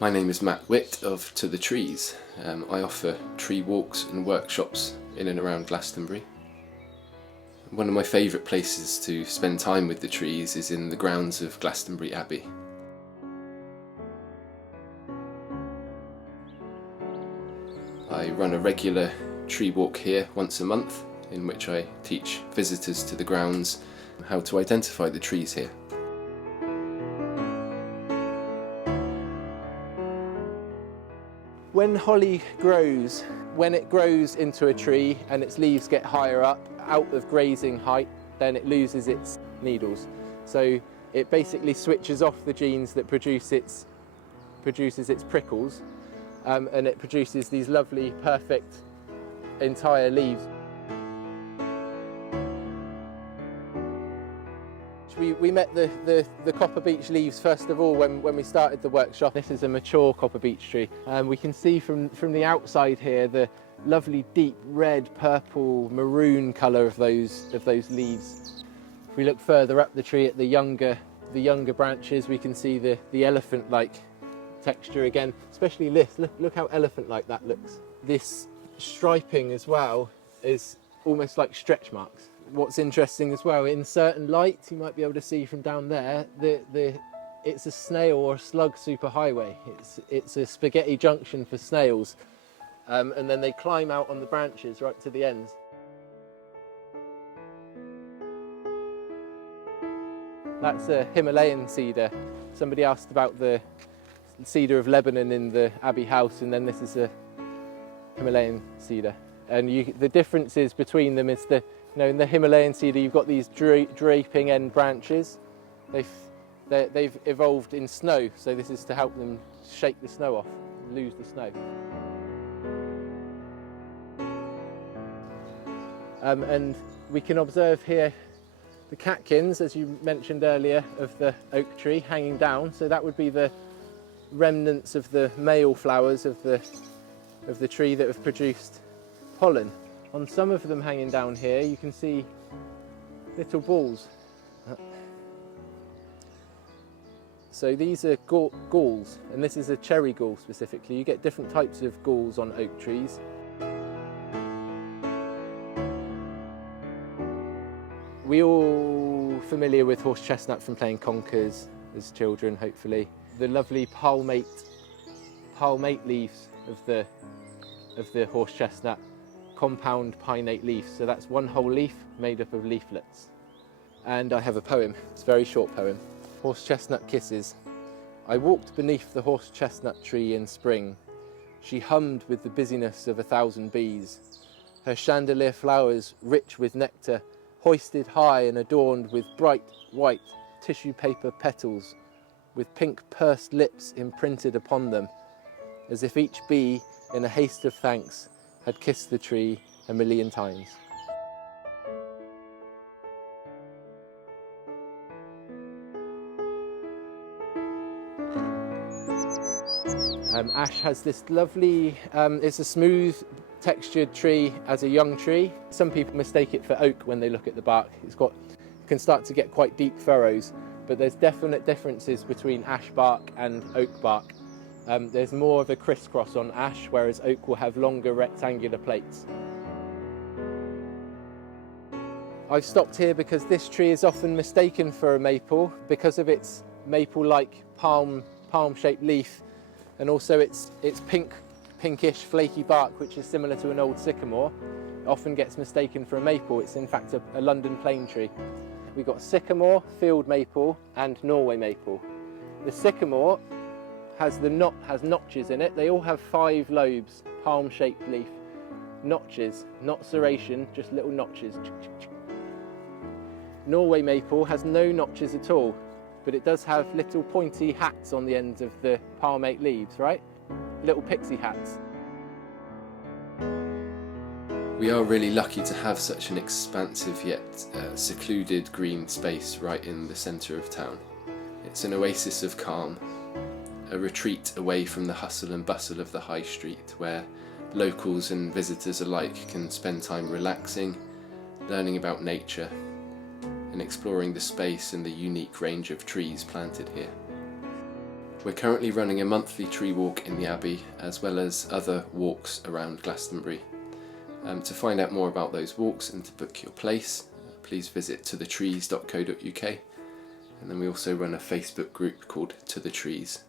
My name is Matt Witt of To The Trees. I offer tree walks and workshops in and around Glastonbury. One of my favourite places to spend time with the trees is in the grounds of Glastonbury Abbey. I run a regular tree walk here once a month, in which I teach visitors to the grounds how to identify the trees here. When holly grows, when it grows into a tree and its leaves get higher up, out of grazing height, then it loses its needles. So it basically switches off the genes that produces its prickles, and it produces these lovely, perfect, entire leaves. We met the copper beech leaves first of all when we started the workshop. This is a mature copper beech tree. We can see from the outside here the lovely deep red, purple, maroon colour of those leaves. If we look further up the tree at the younger branches, we can see the elephant-like texture again, especially this. Look how elephant-like that looks. This striping as well is almost like stretch marks. What's interesting as well, in certain light, you might be able to see from down there, it's a snail or a slug superhighway. It's a spaghetti junction for snails, and then they climb out on the branches right to the ends. That's a Himalayan cedar. Somebody asked about the cedar of Lebanon in the Abbey house, and then this is a Himalayan cedar. And the differences between them is in the Himalayan cedar, you've got these draping end branches. They've evolved in snow, so this is to help them shake the snow off, lose the snow. And we can observe here the catkins, as you mentioned earlier, of the oak tree hanging down. So that would be the remnants of the male flowers of the tree that have produced pollen. On some of them hanging down here, you can see little balls. So these are galls, and this is a cherry gall specifically. You get different types of galls on oak trees. We're all familiar with horse chestnut from playing conkers as children, hopefully. The lovely palmate leaves of the horse chestnut compound pinnate leaves, so that's one whole leaf made up of leaflets. And I have a poem, it's a very short poem. Horse chestnut kisses. I walked beneath the horse chestnut tree in spring. She hummed with the busyness of 1,000 bees. Her chandelier flowers, rich with nectar, hoisted high and adorned with bright white tissue paper petals, with pink pursed lips imprinted upon them, as if each bee, in a haste of thanks, had kissed the tree 1,000,000 times. Ash has this lovely, it's a smooth textured tree as a young tree. Some people mistake it for oak when they look at the bark. Can start to get quite deep furrows, but there's definite differences between ash bark and oak bark. There's more of a crisscross on ash, whereas oak will have longer rectangular plates. I've stopped here because this tree is often mistaken for a maple because of its maple-like palm-shaped leaf, and also its pinkish flaky bark, which is similar to an old sycamore. It often gets mistaken for a maple. It's in fact a London plane tree. We've got sycamore, field maple and Norway maple. The sycamore has notches in it. They all have 5 lobes, palm-shaped leaf. Notches, not serration, just little notches. Norway maple has no notches at all, but it does have little pointy hats on the ends of the palmate leaves, right? Little pixie hats. We are really lucky to have such an expansive yet secluded green space right in the centre of town. It's an oasis of calm, a retreat away from the hustle and bustle of the high street, where locals and visitors alike can spend time relaxing, learning about nature, and exploring the space and the unique range of trees planted here. We're currently running a monthly tree walk in the Abbey, as well as other walks around Glastonbury. To find out more about those walks and to book your place, please visit tothetrees.co.uk, and then we also run a Facebook group called To The Trees.